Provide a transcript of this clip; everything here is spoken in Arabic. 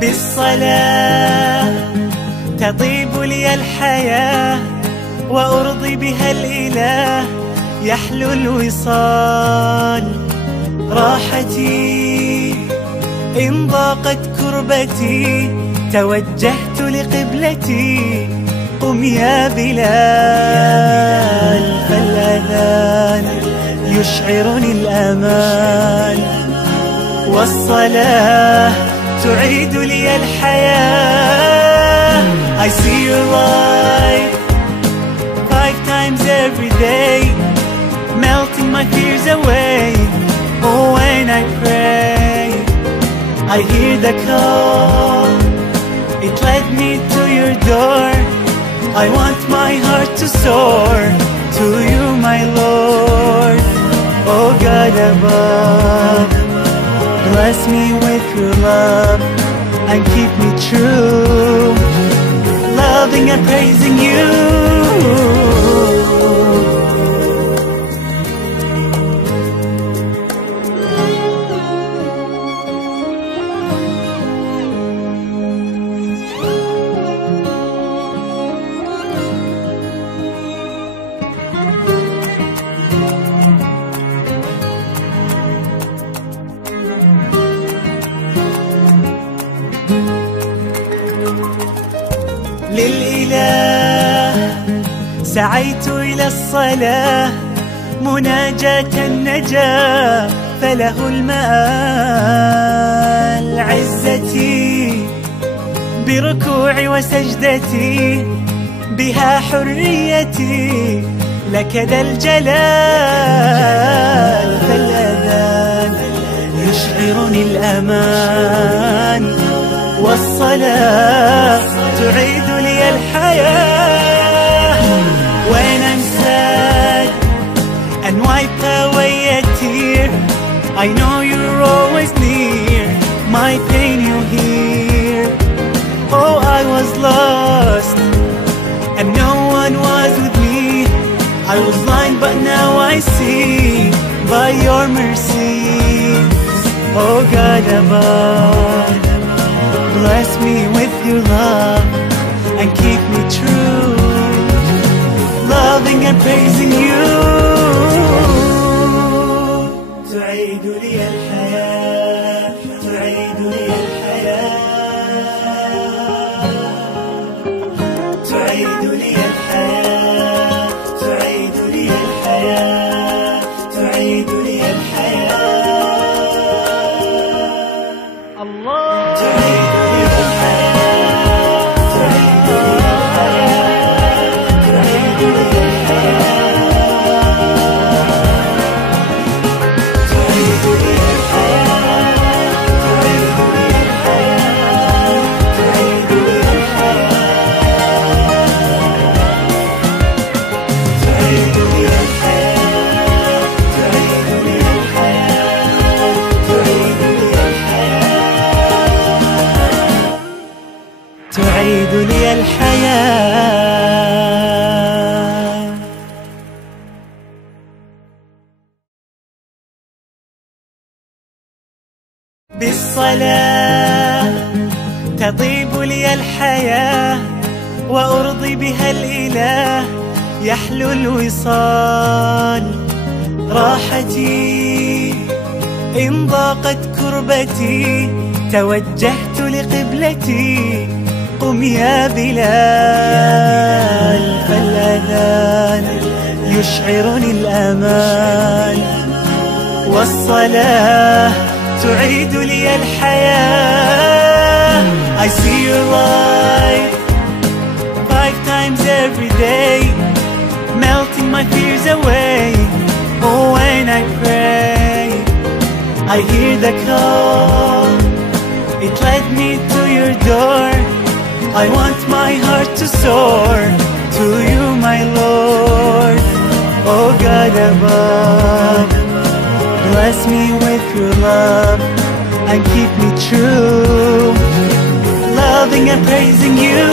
بالصلاة تطيب لي الحياة وأرضي بها الإله، يحلو الوصال راحتي إن ضاقت كربتي، توجهت لقبلتي قم يا بلال، فالأذان يشعرني الأمان، والصلاة تعيد لي الحياة. I see your light 5 times every day, melting my fears away. Oh, when I pray, I hear the call, it led me to your door. I want my heart to soar to you, my Lord. Oh God above, bless me with your love and keep me true, loving and praising you. للإله سعيت إلى الصلاة، مناجاة النجاة فله المآل، عزتي بركوعي وسجدتي، بها حريتي لك ذا الجلال، فالأذان يشعرني الأمان، والصلاة تعيد لي الحياة. When I'm sad and wipe away a tear, I know you're always near, my pain you hear. Oh, I was lost and no one was with me, I was blind but now I see by your mercy. Oh God above, bless me with your love and keep me true, loving and praising you. تعيد لي الحياة، تعيد لي الحياة، تعيد لي الحياة، تعيد لي الحياة، تعيد لي الحياة. الله تعيد لي الحياة، تعيد لي الحياة، تعيد لي الحياة، تعيد لي تعيد لي الحياة. بالصلاة تطيب لي الحياة وأرضي بها الإله، يحلو الوصال راحتي إن ضاقت كربتي، توجهت لقبلتي قم يا بلال، فالأذان يشعرني الأمان، والصلاة تعيد لي الحياة. I see your light 5 times every day, melting my fears away. Oh, when I pray, I hear the call, it led me to your door. I want my heart to soar to you, my Lord. Oh God above, bless me with your love and keep me true, loving and praising you.